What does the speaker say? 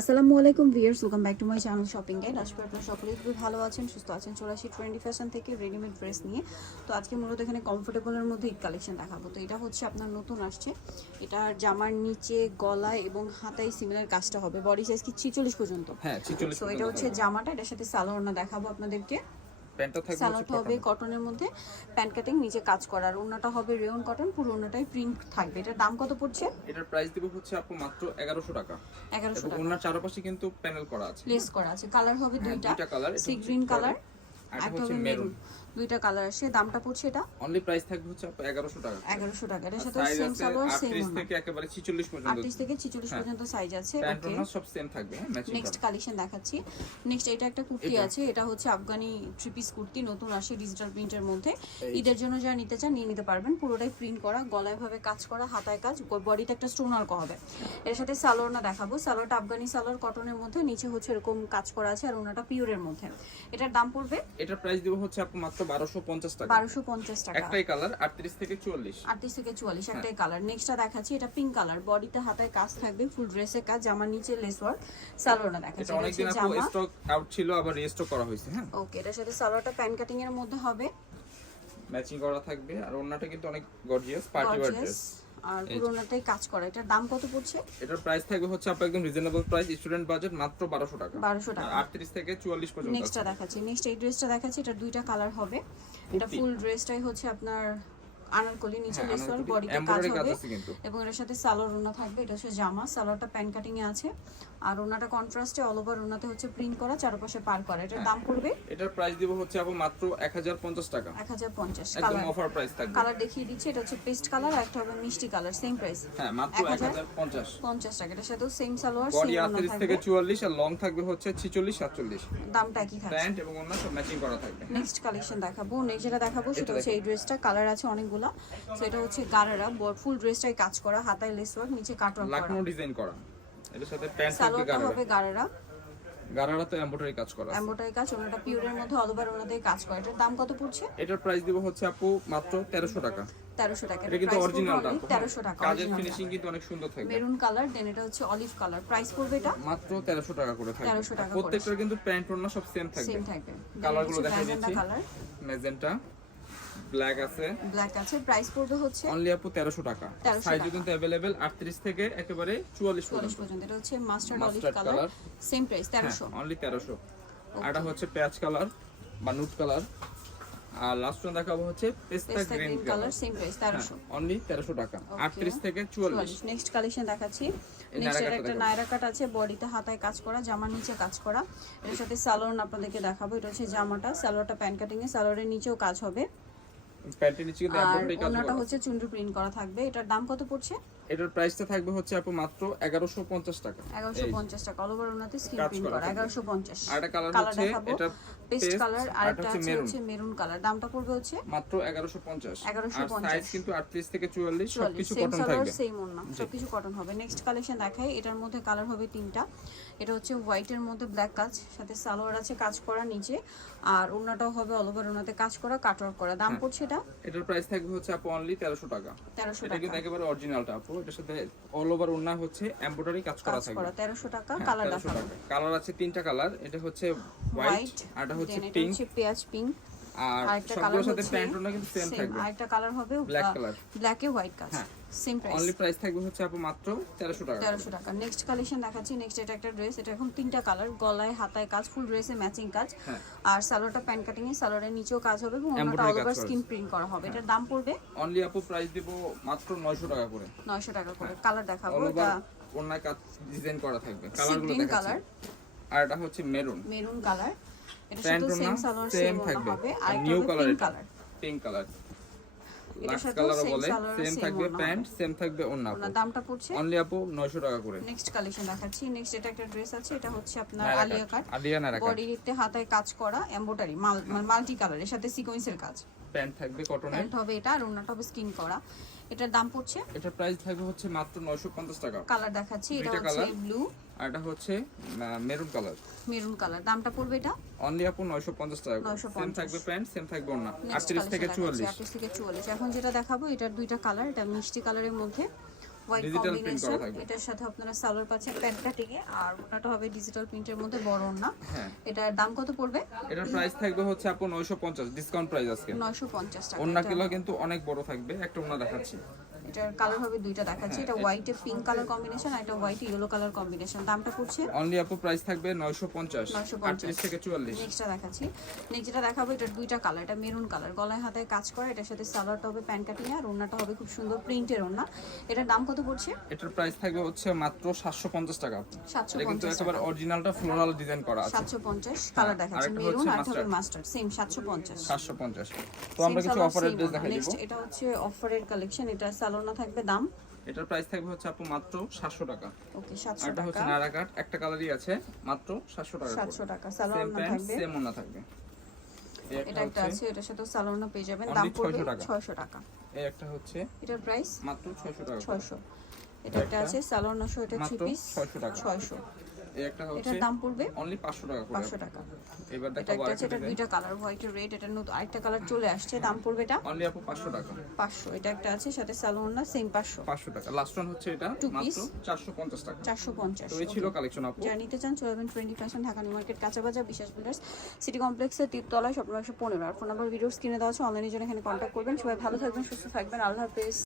আসসালামু আলাইকুম viewers welcome back to my channel shopping guide আশা করি আপনারা সকলেই খুবই ভালো আছেন সুস্থ আছেন। চলে টোয়েন্টি ট্রেন্ডি ফ্যাশন থেকে রেডিমেড ড্রেস নিয়ে। তো আজকে মূলত এখানে কমফোর্টেবলের মধ্যে ঈদ কালেকশন দেখাবো। তো এটা হচ্ছে আপনার নতুন আসছে। এটা জামার নিচে গলায় এবং হাতায় সিমিলার কাজটা হবে। বডি সাইজ কি ছিচল্লিশ পর্যন্ত? হ্যাঁ তো এটা হচ্ছে জামাটা এটার সাথে সালোয়ারনা দেখাবো আপনাদেরকে। প্যান্টটা থাকবে সালোয়ারটা হবে কটনের মধ্যে প্যান্ট কাটিং নিচে কাজ করার। ওড়নাটা হবে রেয়ন কটন পুরো ওড়নাটাই প্রিন্ট থাকবে। এটার দাম কত পড়ছে? এটার প্রাইস দিব হচ্ছে আপু মাত্র টাকা। এগারোশো এবং টাকা। ওনার চারপাশে কিন্তু প্যানেল করা আছে। প্লেস করা আছে। কালার হবে হ্যাঁ, দুইটা। দুইটা কালার সি গ্রিন কালার আর হচ্ছে মেরুন মেরুন দুইটা কালার আসে। দামটা পড়ছে এটা? অনলি প্রাইস থাকবে হচ্ছে আপু এগারোশো টাকা। এগারোশো টাকা। এটার সাথে সেম আছে সালোয়ার সেম আটত্রিশ থেকে একেবারে ছিচল্লিশ পর্যন্ত। আটত্রিশ থেকে ছিচল্লিশ হ্যাঁ। পর্যন্ত সাইজ আছে ওকে সব সেম থাকবে ম্যাচিং নেক্সট কালেকশন দেখাচ্ছি। নেক্সট এটা একটা কুর্তি আছে এটা হচ্ছে আফগানি থ্রি পিস কুর্তি নতুন আসে ডিজিটাল প্রিন্টের মধ্যে। ঈদের জন্য যা নিতে চান নিয়ে নিতে পারবেন। পুরোটাই প্রিন্ট করা গলায় ভাবে কাজ করা হাতায় কাজ বডিতে একটা স্টোন আর হবে। এর সাথে সালোয়ারটা দেখাবো। সালোয়ারটা আফগানি সালোয়ার কটনের মধ্যে নিচে হচ্ছে এরকম কাজ করা আছে আর ওনাটা পিওরের মধ্যে। এটার দাম পড়বে? এটার প্রাইস দিব হচ্ছে আপু মাত্র বারোশো পঞ্চাশ টাকা। বারোশো পঞ্চাশ টাকা। একটাই কালার আটত্রিশ থেকে চুয়াল্লিশ। আটত্রিশ থেকে চুয়াল্লিশ। একটাই কালার নেক্সটটা দেখাচ্ছি এটা পিঙ্ক কালার বডিতে হাতায় কাজ থাকবে ফুল ড্রেসের কাজ জামার নিচে লেস ওয়ার্ক সালোয়ারটা দেখাচ্ছি। এটা অনেকদিন আপু স্টক আউট ছিল আবার রিস্টক করা হয়েছে হ্যাঁ? ওকে এটার সাথে সালোয়ারটা প্যান কাটিং এর মধ্যে হবে। ম্যাচিং করা থাকবে আর ওন্নাটা কিন্তু অনেক গর্জিয়াস পার্টি ওয়্যার ড্রেস আর পুরোনোটাই কাজ করা। এটার দাম কত পড়ছে? এটার প্রাইস থাকবে হচ্ছে আপনার একদম রিজনেবল প্রাইস স্টুডেন্ট বাজেট মাত্র বারোশো টাকা। বারোশো টাকা। আটত্রিশ থেকে চুয়াল্লিশ পর্যন্ত নেক্সটটা দেখাচ্ছি। নেক্সট এই ড্রেসটা দেখাচ্ছি। এটা দুইটা কালার হবে। এটা ফুল ড্রেসটাই হচ্ছে আপনার আনারকলি নিচে হ্যাঁ, লেসওয়ার আনারকলি, বডিতে কাজ হবে। এবং এটার সাথে সালোয়ার ওনা থাকবে এটা হচ্ছে জামা সালোয়ারটা প্যান কাটিং এ আছে। আর ওনাটা কন্ট্রাস্টে অল ওভার ওনাতে হচ্ছে প্রিন্ট করা চারপাশে পার করা। এটার দাম পড়বে এটার প্রাইস দিব হচ্ছে আপু মাত্র এক হাজার পঞ্চাশ টাকা। এক হাজার পঞ্চাশ একদম অফার প্রাইস থাকবে। কালার দেখিয়ে দিচ্ছি এটা হচ্ছে পেস্ট কালার আর একটা হবে মিষ্টি কালার সেম প্রাইস হ্যাঁ মাত্র এক এক হাজার হাজার পঞ্চাশ। পঞ্চাশ টাকা এটার সাথেও সেম সালোয়ার সেম ওনা থাকবে। থেকে চুয়াল্লিশ আর লং থাকবে হচ্ছে ছিচল্লিশ সাতচল্লিশ। দামটা কি থাকবে প্যান্ট এবং অন্য সব ম্যাচিং করা থাকবে। নেক্সট কালেকশন দেখাবো নেক্সট যেটা দেখাবো সেটা হচ্ছে এই ড্রেসটা কালার আছে অনেকগুলা। তো এটা হচ্ছে গারারা। ফুল ড্রেসটাই কাজ করা হাতায় লেস ওয়ার্ক নিচে কাটওয়ার্ক করা। লাকনো ডিজাইন করা। এটার সাথে প্যান্ট থাকবে গারারা। হবে গারারা। গারারা তো এমব্রয়ডারি কাজ করা। এমব্রয়ডারি কাজ ওনাটা পিওরের মধ্যে অল ওভার ওনাতে কাজ করা। এটার দাম কত পড়ছে? এটার প্রাইস দিব হচ্ছে আপু মাত্র তেরোশো টাকা। তেরোশো টাকা। এটা কিন্তু অরিজিনালটা তেরোশো টাকা কাজের ফিনিশিং কিন্তু অনেক সুন্দর থাকবে। মেরুন কালার দেন এটা হচ্ছে অলিভ কালার প্রাইস পড়বে এটা? মাত্র তেরোশো টাকা করে থাকবে। 1300 টাকা করে। প্রত্যেকটার কিন্তু প্যান্ট ওড়না সব সেম থাকবে। সেম থাকবে। ম্যাজেন্টা কালার ব্ল্যাক আছে। ব্ল্যাক আছে প্রাইস পড়বে হচ্ছে অনলি আপু তেরোশো টাকা। সাইজ কিন্তু অ্যাভেলেবেল আটত্রিশ থেকে একেবারে চুয়াল্লিশ চল্লিশ পর্যন্ত পর্যন্ত এটা হচ্ছে mustard olive colour same price তেরোশো। অনলি তেরোশো। আর এটা হচ্ছে পেঁয়াজ কালার বা নুট কালার আর লাস্ট ওয়ান দেখাবো হচ্ছে পেস্তা গ্রিন কালার সেম প্রাইস তেরোশো। অনলি তেরোশো টাকা আটত্রিশ থেকে চুয়াল্লিশ। নেক্সট কালেকশন দেখাচ্ছি। নেক্সট এর একটা নায়রা কাট আছে বডিতে হাতায় কাজ করা জামার নিচে কাজ করা। এর সাথে সালোয়ার আপনাদেরকে দেখাবো এটা হচ্ছে জামাটা। সালোয়ারটা প্যান কাটিং এ সালোয়ারের নিচেও কাজ হবে। প্যান্টের নিচে কিন্তু এমব্রয়ডারি কাজ ওনাটা হচ্ছে চুন্ডু প্রিন্ট করা থাকবে। এটার দাম কত পড়ছে? এটার প্রাইসটা থাকবে হচ্ছে আপু মাত্র এগারোশো পঞ্চাশ টাকা। এগারোশো পঞ্চাশ টাকা। অল ওভার ওনাতে স্ক্রিন প্রিন্ট করা করা। থাকবে। এগারোশো পঞ্চাশ। আর একটা কালার হচ্ছে এটা পেস্ট কালার আর একটা হচ্ছে মেরুন কালার দামটা পড়বে হচ্ছে মাত্র এগারোশো পঞ্চাশ। 1150 সাইজ কিন্তু আটত্রিশ থেকে চুয়াল্লিশ চুয়াল্লিশ। সবকিছু সেম কটন থাকবে। সেম ওড়না। সবকিছু কটন হবে। নেক্সট কালেকশন দেখাই। এটার মধ্যে কালার হবে তিনটা। এটা হচ্ছে হোয়াইটের মধ্যে ব্ল্যাক কাজ। সাথে সালোয়ার আছে কাজ করা নিচে। আর ওনাটাও হবে অল ওভার ওনাতে কাজ করা কাট ওয়ার্ক করা। দাম হ্যাঁ। পড়ছে এটা? এটার প্রাইস থাকবে হচ্ছে আপু অনলি 1300 টাকা। তেরোশো এটা টাকা। কিন্তু একেবারে অরিজিনালটা আপু। এটার সাথে অল ওভার ওন্না হচ্ছে এমব্রয়ডারি কাজ করা থাকবে। করা তেরোশো টাকা কালার 1300 দেখাবো। কালার আছে তিনটা কালার এটা হচ্ছে হোয়াইট আর এটা হচ্ছে পিঙ্ক পেঁয়াজ পিঙ্ক আর সবগুলোর সাথে হচ্ছে কিন্তু সেম থাকবে। আরেকটা কালার হবে Black color। ব্ল্যাকে হোয়াইট কাজ হ্যাঁ। সেম প্রাইস অনলি প্রাইস থাকবে হচ্ছে আপু মাত্র তেরোশো টাকা। তেরোশো টাকা। নেক্সট কালেকশন দেখাচ্ছি। নেক্সট এটা একটা ড্রেস এটা এখন তিনটা কালার গলায় হাতায় কাজ ফুল ড্রেসে ম্যাচিং কাজ। হ্যাঁ। আর সালোয়ারটা প্যান কাটিং এ সালোয়ারের নিচেও কাজ হবে এবং ওনাটা অল ওভার স্কিন প্রিন্ট করা হবে। এটার দাম পড়বে? অনলি আপু প্রাইস দিব মাত্র নয়শো টাকা করে। নয়শো টাকা করে। কালার দেখাবো এটা ওভার কাজ ডিজাইন করা থাকবে। কালারগুলো দেখাচ্ছি। কালার আর এটা হচ্ছে মেরুন মেরুন কালার এটার pant same salwar same same থাকবে। আর আর new colour colour pink colour lux সাথেও বলে সেম থাকবে প্যান্ট সেম থাকবে ওন্না দামটা পড়ছে? অনলি আপু নয়শো টাকা করে। নেক্সট কালেকশন দেখাচ্ছি। নেক্সট এটা একটা ড্রেস আছে এটা হচ্ছে আপনার আলিয়া কাট। কাট আলিয়া নায়রা কাট। বডিতে হাতায় কাজ করা এমব্রয়ডারি মাল্টি কালারের সাথে সিকোয়েন্সের কাজ। প্যান্ট থাকবে কটনের। প্যান্ট হবে এটা আর ওনাটা হবে স্কিন করা। এটার দাম পড়ছে? এটার প্রাইস থাকবে হচ্ছে মাত্র নয়শো পঞ্চাশ টাকা। কালার দেখাচ্ছি এটা হচ্ছে ব্লু। আর এটা হচ্ছে মেরুন কালার। Maroon colour. দামটা পড়বে এটা? অনলি আপু নয়শো পঞ্চাশ টাকা 950 সেম থাকবে প্যান্ট সেম থাকবে ওনা নেক্সট আটত্রিশ থেকে চুয়াল্লিশ। আটত্রিশ থেকে চুয়াল্লিশ। এখন যেটা দেখাবো এটার দুইটা কালার এটা মিষ্টি কালারের মধ্যে। হোয়াইট কম্বিনেশন এটার সাথে আপনারা সালোয়ার পাচ্ছেন প্যান্ট কাটিং এ আর ওনাটা হবে ডিজিটাল প্রিন্টের মধ্যে বড় হ্যাঁ। এটার দাম কত পড়বে? এটার প্রাইস থাকবে হচ্ছে আপু ডিসকাউন্ট প্রাইস আজকে। টাকা কিলো কিন্তু অনেক বড় থাকবে একটা দেখাচ্ছি। এটার কালার হবে দুইটা দেখাচ্ছি। হ্যাঁ, এটা হোয়াইটে পিঙ্ক কালার কম্বিনেশন আর এটা হোয়াইট ইয়েলো কালার কম্বিনেশন দামটা পড়ছে অনলি আপু প্রাইস থাকবে নয়শো পঞ্চাশ। 950 থেকে চুয়াল্লিশ। নেক্সটটা দেখাচ্ছি। নেক্সট যেটা দেখাবো এটার দুইটা কালার এটা মেরুন কালার গলায় হাতায় কাজ করা এটার সাথে সালোয়ারটা হবে প্যান্ট কাটিং আর ওড়নাটা হবে খুব সুন্দর প্রিন্টের ওড়না। এটার দাম কত পড়ছে? এটার প্রাইস থাকবে হচ্ছে মাত্র সাতশো পঞ্চাশ টাকা সাতশো এটা কিন্তু একেবারে অরিজিনালটা ফ্লোরাল ডিজাইন করা আছে। সাতশো পঞ্চাশ কালার দেখাচ্ছে। মেরুন আর হবে mustard। মাস্টার সেম সাতশো পঞ্চাশ। সাতশো পঞ্চাশ। তো আমরা কিছু অফারের ড্রেস দেখাই দিব। নেক্সট এটা হচ্ছে অফারের কালেকশন এটা সালোনা থাকবে দাম? এটার প্রাইস থাকবে হচ্ছে আপু মাত্র সাতশো টাকা। ওকে 700 টাকা হচ্ছে এটা নারা কাট একটা কালারই আছে মাত্র সাতশো টাকা সাতশো টাকা সালোয়ার না থাকবে? সেম ওনা থাকবে। এটা একটা হচ্ছে আছে এটার সাথে সালোয়ার না পেয়ে যাবেন দাম পড়বে 600 টাকা। ছয়শো টাকা। এই একটা হচ্ছে এটার প্রাইস মাত্র ছয়শো টাকা করে। ছয়শো। এটা একটা আছে সালোয়ার না সহ এটা 3 পিস 600 টাকা। ছয়শো। এই একটা হচ্ছে এটার দাম পড়বে অনলি পাঁচশো টাকা করে। পাঁচশো টাকা। এবার এটা দেখাবো একটা আছে আরেকটা এটা দুইটা কালার হোয়াইট আর রেড এটা নতুন আরেকটা কালার চলে আসছে দাম পড়বে এটা অনলি আপু পাঁচশো টাকা। পাঁচশো এটা একটা আছে সাথে সালোনা সেম পাঁচশো। পাঁচশো টাকা। লাস্ট ওয়ান হচ্ছে এটা মাত্র piece। চারশো পঞ্চাশ টাকা। চারশো পঞ্চাশ তো এই ছিল কালেকশন আপু। যারা নিতে চান চলে যাবেন trendy fashion Dhaka new market কাঁচাবাজার বিশেষ বিল্ডার্স সিটি কমপ্লেক্সের স্বপ্ন আর ফোন নাম্বার ভিডিওস কিনে দেওয়া আছে অনলাইনের জন্য এখানে কন্ট্যাক্ট করবেন। সবাই ভালো থাকবেন সুস্থ থাকবেন। আল্লাহ হাফেজ।